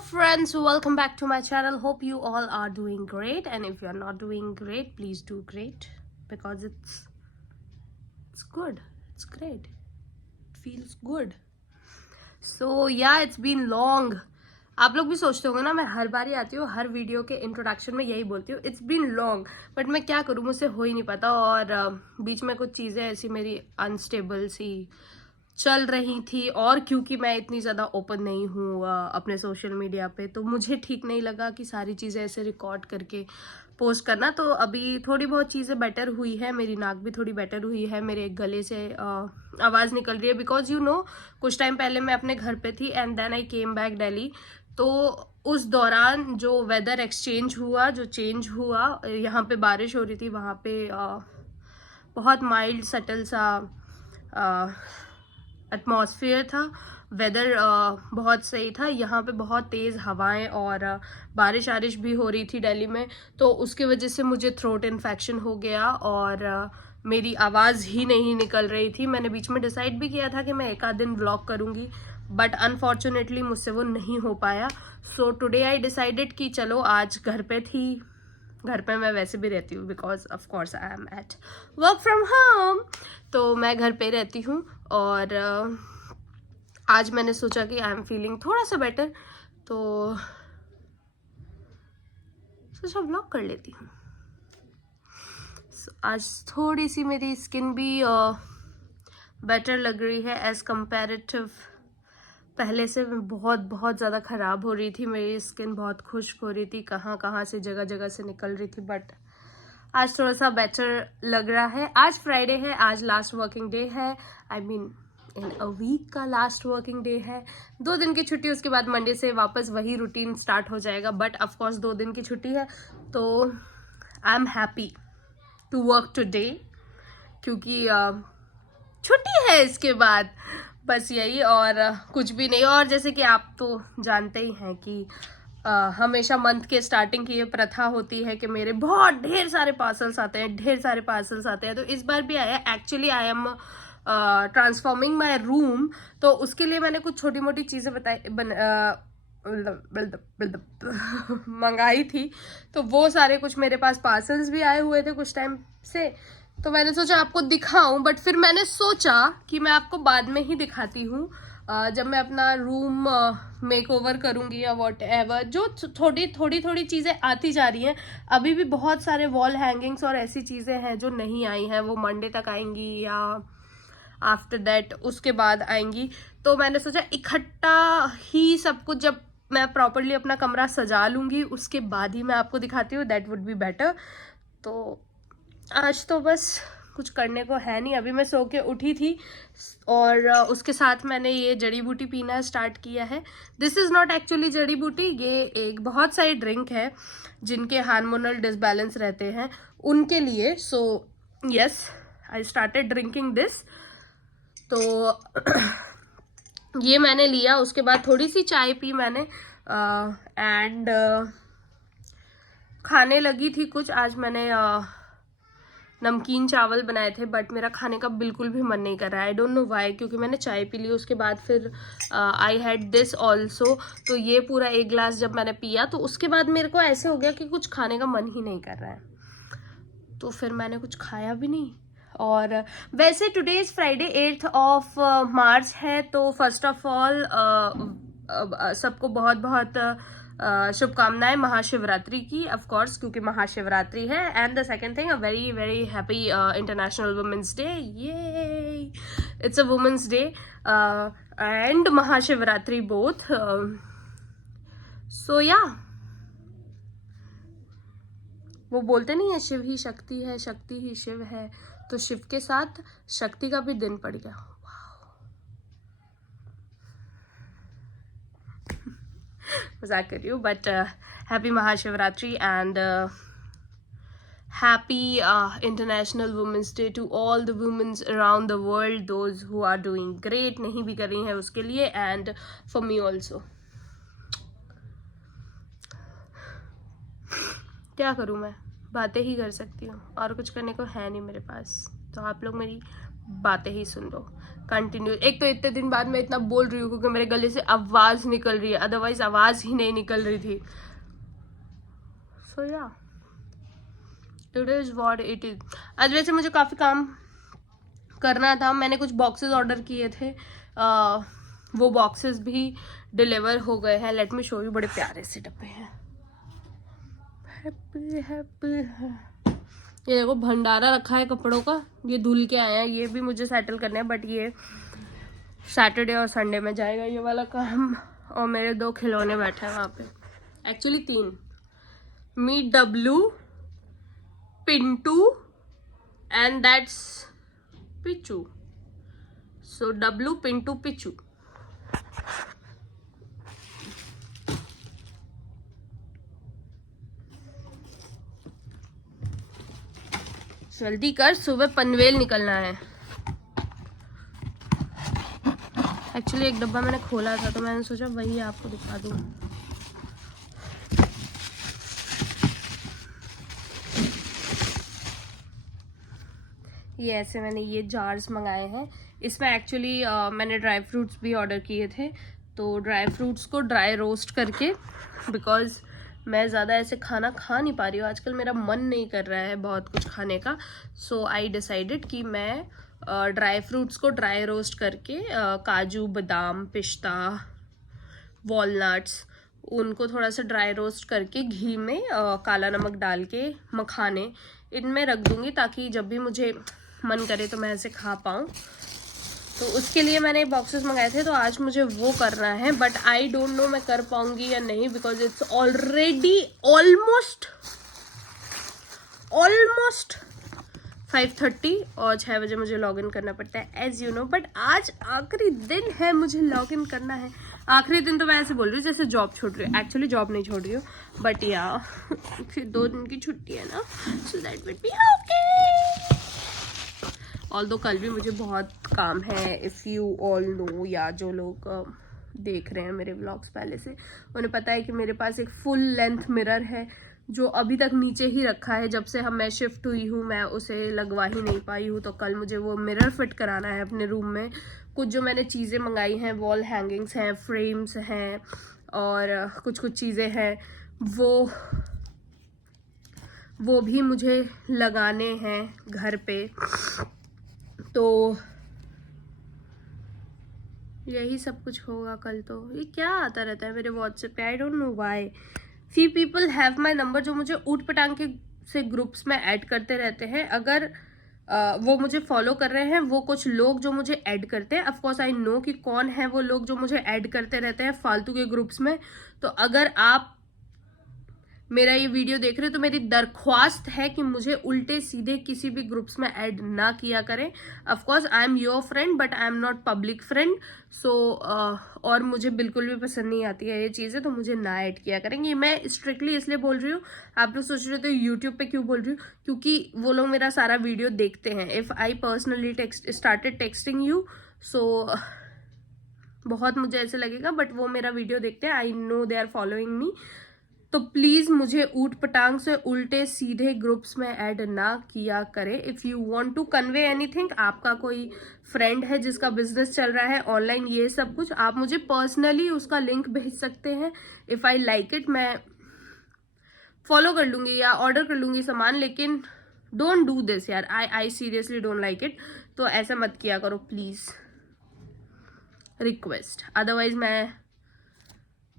friends, welcome back to my channel. Hope you all are doing great, and if you are not doing great, please do great because it's good. It's great. It feels good. So yeah, it's been long. आप लोग भी सोचते होंगे ना, मैं हर बार ही आती हूँ, हर video के इंट्रोडक्शन में यही बोलती हूँ, इट्स बीन लॉन्ग. बट मैं क्या करूँ, मुझसे हो ही नहीं पाता. और बीच में कुछ चीज़ें ऐसी मेरी अनस्टेबल सी चल रही थी, और क्योंकि मैं इतनी ज़्यादा ओपन नहीं हूँ अपने सोशल मीडिया पे, तो मुझे ठीक नहीं लगा कि सारी चीज़ें ऐसे रिकॉर्ड करके पोस्ट करना. तो अभी थोड़ी बहुत चीज़ें बेटर हुई है, मेरी नाक भी थोड़ी बेटर हुई है, मेरे गले से आवाज़ निकल रही है. बिकॉज यू नो, कुछ टाइम पहले मैं अपने घर पे थी and then I came back Delhi. तो उस दौरान जो वेदर एक्सचेंज हुआ, जो चेंज हुआ, यहाँ पे बारिश हो रही थी, वहाँ पे बहुत माइल्ड सटल सा एटमॉस्फेयर था, वेदर बहुत सही था. यहाँ पे बहुत तेज़ हवाएं और बारिश आरिश भी हो रही थी दिल्ली में, तो उसकी वजह से मुझे थ्रोट इन्फेक्शन हो गया और मेरी आवाज़ ही नहीं निकल रही थी. मैंने बीच में डिसाइड भी किया था कि मैं एक आध दिन व्लॉग करूँगी, बट अनफॉर्चुनेटली मुझसे वो नहीं हो पाया. सो टुडे आई डिसाइडेड कि चलो, आज घर पे थी, घर पे मैं वैसे भी रहती हूँ because of course I M at work from home, तो मैं घर पे रहती हूँ. और आज मैंने सोचा कि आई एम फीलिंग थोड़ा सा बेटर, तो सोचा व्लॉग कर लेती हूँ. आज थोड़ी सी मेरी स्किन भी बेटर लग रही है एज कंपेरेटिव. पहले से बहुत बहुत ज़्यादा ख़राब हो रही थी मेरी स्किन, बहुत खुश्क हो रही थी, कहाँ कहाँ से जगह जगह से निकल रही थी, बट आज थोड़ा सा बेटर लग रहा है. आज फ्राइडे है, आज लास्ट वर्किंग डे है, I mean in a week का लास्ट वर्किंग डे है. 2 दिन की छुट्टी, उसके बाद मंडे से वापस वही रूटीन स्टार्ट हो जाएगा. बट ऑफकोर्स 2 दिन की छुट्टी है, तो I am happy to work today, क्योंकि छुट्टी है इसके बाद, बस यही और कुछ भी नहीं. और जैसे कि आप तो जानते ही हैं कि हमेशा मंथ के स्टार्टिंग की ये प्रथा होती है कि मेरे बहुत ढेर सारे पार्सल्स आते हैं, ढेर सारे पार्सल्स आते हैं. तो इस बार भी आया. Actually I am transforming my room, तो उसके लिए मैंने कुछ छोटी मोटी चीज़ें मंगाई थी. तो वो सारे कुछ मेरे पास पार्सल्स भी आए हुए थे कुछ टाइम से, तो मैंने सोचा आपको दिखाऊं. बट फिर मैंने सोचा कि मैं आपको बाद में ही दिखाती हूँ, जब मैं अपना रूम मेक ओवर करूँगी या वॉट एवर. जो थोड़ी चीज़ें आती जा रही हैं, अभी भी बहुत सारे वॉल हैंगिंग्स और ऐसी चीज़ें हैं जो नहीं आई हैं, वो मंडे तक आएंगी या आफ्टर दैट उसके बाद आएंगी. तो मैंने सोचा इकट्ठा ही सब कुछ, जब मैं प्रॉपरली अपना कमरा सजा लूँगी उसके बाद ही मैं आपको दिखाती हूँ, दैट वुड बी बेटर. तो आज तो बस कुछ करने को है नहीं. अभी मैं सो के उठी थी और उसके साथ मैंने ये जड़ी बूटी पीना स्टार्ट किया है. दिस इज़ नॉट एक्चुअली जड़ी बूटी, ये एक बहुत सारी ड्रिंक है जिनके हार्मोनल डिसबैलेंस रहते हैं उनके लिए. So yes, I started drinking this. तो ये मैंने लिया, उसके बाद थोड़ी सी चाय पी मैंने एंड खाने लगी थी कुछ. आज मैंने नमकीन चावल बनाए थे, बट मेरा खाने का बिल्कुल भी मन नहीं कर रहा है. आई डोंट नो वाई, क्योंकि मैंने चाय पी ली. उसके बाद फिर आई हैड दिस ऑल्सो. तो ये पूरा 1 गिलास जब मैंने पिया, तो उसके बाद मेरे को ऐसे हो गया कि कुछ खाने का मन ही नहीं कर रहा है, तो फिर मैंने कुछ खाया भी नहीं. और वैसे today is Friday 8th of March है, तो फर्स्ट ऑफ ऑल सबको बहुत बहुत शुभकामनाएं महाशिवरात्रि की, ऑफ कोर्स, क्योंकि महाशिवरात्रि है. And the second thing, a very very happy international women's day. ये it's a women's day and Mahashivratri both. So yeah, वो बोलते नहीं है शिव ही शक्ति है, शक्ति ही शिव है, तो शिव के साथ शक्ति का भी दिन पड़ गया. मजाक कर रही हूँ, but happy Mahashivratri and happy international women's day to all the womens around the world, those who are doing great, नहीं भी कर रही हैं उसके लिए, एंड फॉर मी ऑल्सो. क्या करूँ मैं, बातें ही कर सकती हूँ, और कुछ करने को है नहीं मेरे पास, तो आप लोग मेरी बातें ही सुन लो. कंटिन्यू। एक तो इतने दिन बाद मैं इतना बोल रही हूँ क्योंकि मेरे गले से आवाज़ निकल रही है, अदरवाइज आवाज़ ही नहीं निकल रही थी। सो या it is what it is. आज वैसे मुझे काफ़ी काम करना था, मैंने कुछ बॉक्सेस ऑर्डर किए थे, वो बॉक्सेस भी डिलीवर हो गए हैं। लेट मी शो यू, बड़े प्यारे से डब्बे हैं। हैप्पी हैप्पी है। ये देखो भंडारा रखा है कपड़ों का, ये धुल के आया है, ये भी मुझे सेटल करना है, बट ये सैटरडे और संडे में जाएगा ये वाला काम। और मेरे 2 खिलौने बैठे हैं वहाँ पे, actually 3, me, Dablu, Pintu and that's Pichu. So Dablu, Pintu, Pichu. जल्दी कर, सुबह पनवेल निकलना है। एक्चुअली एक डब्बा मैंने खोला था तो मैंने सोचा वही आपको दिखा दूँ। ये ऐसे मैंने ये जार्स मंगाए हैं। इसमें एक्चुअली मैंने ड्राई फ्रूट्स भी ऑर्डर किए थे, तो ड्राई फ्रूट्स को ड्राई रोस्ट करके, बिकॉज़ मैं ज़्यादा ऐसे खाना खा नहीं पा रही हूँ आजकल, मेरा मन नहीं कर रहा है बहुत कुछ खाने का। सो आई डिसाइडेड कि मैं ड्राई फ्रूट्स को ड्राई रोस्ट करके काजू, बादाम, पिस्ता, वॉलनट्स, उनको थोड़ा सा ड्राई रोस्ट करके घी में काला नमक डाल के मखाने इनमें रख दूँगी, ताकि जब भी मुझे मन करे तो मैं ऐसे खा पाऊँ। तो उसके लिए मैंने बॉक्सेस मंगाए थे, तो आज मुझे वो करना है, बट आई डोंट नो मैं कर पाऊँगी या नहीं, बिकॉज इट्स ऑलरेडी ऑलमोस्ट 5:30 और 6 बजे मुझे लॉगिन करना पड़ता है एज यू नो। बट आज आखिरी दिन है, मुझे लॉगिन करना है। आखिरी दिन तो मैं ऐसे बोल रही हूँ जैसे जॉब छोड़ रही हूँ, एक्चुअली जॉब नहीं छोड़ रही हूँ, बट या फिर 2 दिन की छुट्टी है ना, so that will be okay. Although कल भी मुझे बहुत काम है, इफ़ यू ऑल नो, या जो लोग देख रहे हैं मेरे व्लॉग्स पहले से, उन्हें पता है कि मेरे पास एक फुल लेंथ मिरर है जो अभी तक नीचे ही रखा है। जब से मैं शिफ्ट हुई हूँ मैं उसे लगवा ही नहीं पाई हूँ, तो कल मुझे वो मिरर फिट कराना है अपने रूम में। कुछ जो मैंने चीज़ें मंगाई हैं, वॉल हैंगिंग्स हैं, फ्रेम्स हैं, और कुछ चीज़ें हैं, वो भी मुझे लगाने हैं घर पे। तो यही सब कुछ होगा कल। तो ये क्या आता रहता है मेरे व्हाट्सएप पे, I don't know why. Few people have my number जो मुझे ऊट पटांग के से ग्रुप्स में ऐड करते रहते हैं। अगर वो मुझे फॉलो कर रहे हैं, वो कुछ लोग जो मुझे ऐड करते हैं, ऑफकोर्स आई नो कि कौन है वो लोग जो मुझे ऐड करते रहते हैं फालतू के ग्रुप्स में। तो अगर आप मेरा ये वीडियो देख रहे हो तो मेरी दरख्वास्त है कि मुझे उल्टे सीधे किसी भी ग्रुप्स में ऐड ना किया करें। Of course I am your friend but I am not public friend. So और मुझे बिल्कुल भी पसंद नहीं आती है ये चीज़ें, तो मुझे ना ऐड किया करेंगे। मैं स्ट्रिक्टली इसलिए बोल रही हूँ, आप लोग सोच रहे हो तो यूट्यूब पे क्यों बोल रही हूँ, क्योंकि वो लोग मेरा सारा वीडियो देखते हैं। If I personally started texting you, so बहुत मुझे ऐसे लगेगा, बट वो मेरा वीडियो देखते हैं, I know they are following me. तो प्लीज़ मुझे ऊट पटांग से उल्टे सीधे ग्रुप्स में ऐड ना किया करें। If you want to convey anything, आपका कोई फ्रेंड है जिसका बिजनेस चल रहा है ऑनलाइन, ये सब कुछ, आप मुझे पर्सनली उसका लिंक भेज सकते हैं। इफ़ आई लाइक इट, मैं फॉलो कर लूँगी या ऑर्डर कर लूँगी सामान, लेकिन डोंट डू दिस यार, I seriously don't like it. तो ऐसा मत किया करो प्लीज़, रिक्वेस्ट। अदरवाइज मैं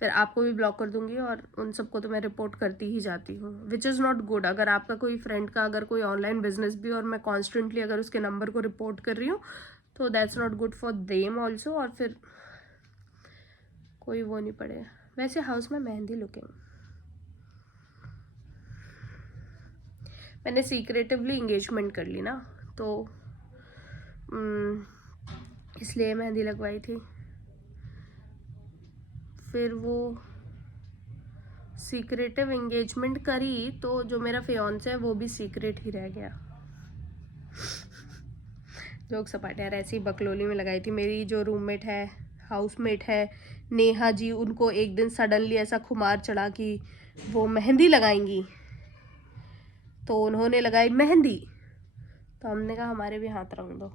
फिर आपको भी ब्लॉक कर दूंगी, और उन सबको तो मैं रिपोर्ट करती ही जाती हूँ, विच इज़ नॉट गुड। अगर आपका कोई फ्रेंड का अगर कोई ऑनलाइन बिजनेस भी और मैं कॉन्स्टेंटली अगर उसके नंबर को रिपोर्ट कर रही हूँ, तो that's not good for them also, और फिर कोई वो नहीं पड़ेगा। वैसे हाउस में मेहंदी लुकिंग मैंने सीक्रेटिवली इंगेजमेंट कर ली ना, तो इसलिए मेहंदी लगवाई थी। फिर वो सीक्रेटिव एंगेजमेंट करी तो जो मेरा फियांसे है वो भी सीक्रेट ही रह गया। जोक सपाटे यार, ऐसी बकलोली में लगाई थी। मेरी जो रूममेट है, हाउसमेट है नेहा जी, उनको एक दिन सडनली ऐसा खुमार चढ़ा कि वो मेहंदी लगाएंगी, तो उन्होंने लगाई मेहंदी, तो हमने कहा हमारे भी हाथ रंग दो।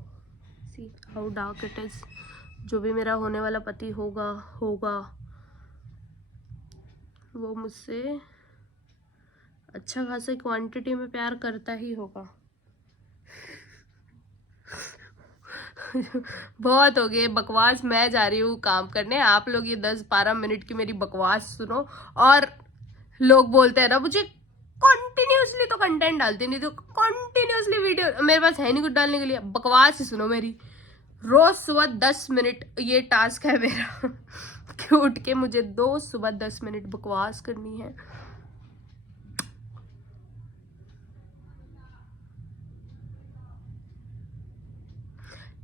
See how dark it is. जो भी मेरा होने वाला पति होगा वो मुझसे अच्छा खासा क्वांटिटी में प्यार करता ही होगा। बहुत हो गए बकवास, मैं जा रही हूँ काम करने। आप लोग ये 10-12 मिनट की मेरी बकवास सुनो। और लोग बोलते हैं ना मुझे कॉन्टिन्यूसली तो कंटेंट डालते नहीं, तो कॉन्टिन्यूसली वीडियो मेरे पास है नहीं कुछ डालने के लिए, बकवास ही सुनो मेरी। रोज सुबह 10 मिनट ये टास्क है मेरा कि उठ के मुझे सुबह 10 मिनट बकवास करनी है।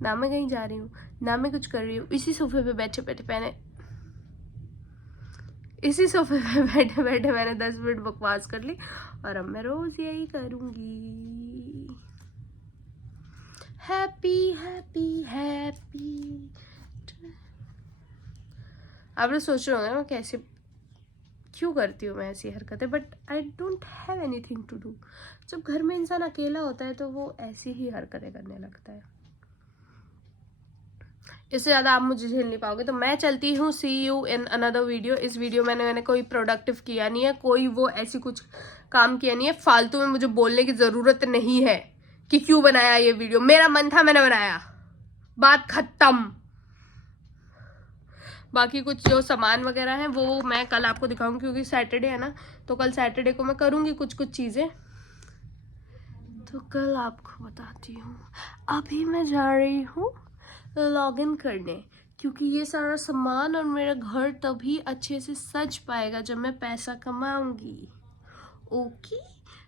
ना मैं कहीं जा रही हूँ, ना मैं कुछ कर रही हूँ। इसी सोफे पे बैठे बैठे मैंने 10 मिनट बकवास कर ली, और अब मैं रोज यही करूंगी। Happy happy happy. आप लोग सोच रहे होंगे मैं कैसे क्यों करती हूँ मैं ऐसी हरकतें, but I don't have anything to do. जब घर में इंसान अकेला होता है तो वो ऐसी ही हरकतें करने लगता है। इससे ज़्यादा आप मुझे झेल नहीं पाओगे, तो मैं चलती हूँ। सी यू इन अनदर वीडियो। इस वीडियो में मैंने कोई प्रोडक्टिव किया नहीं है, कोई वो ऐसी कुछ काम किया नहीं है। फालतू में मुझे बोलने की ज़रूरत नहीं है कि क्यों बनाया ये वीडियो। मेरा मन था, मैंने बनाया, बात खत्म। बाकी कुछ जो सामान वगैरह है वो मैं कल आपको दिखाऊंगी, क्योंकि सैटरडे है ना, तो कल सैटरडे को मैं करूँगी कुछ चीज़ें, तो कल आपको बताती हूँ। अभी मैं जा रही हूँ लॉगिन करने, क्योंकि ये सारा सामान और मेरा घर तभी अच्छे से सज पाएगा जब मैं पैसा कमाऊंगी। Okay,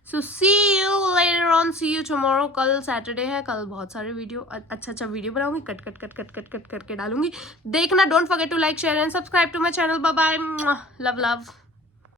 so see you later on, see you tomorrow. कल सैटरडे है, कल बहुत सारे वीडियो अच्छा वीडियो बनाऊंगी, कट करके डालूंगी। देखना, don't forget to like share and subscribe to my channel. Bye bye, love love.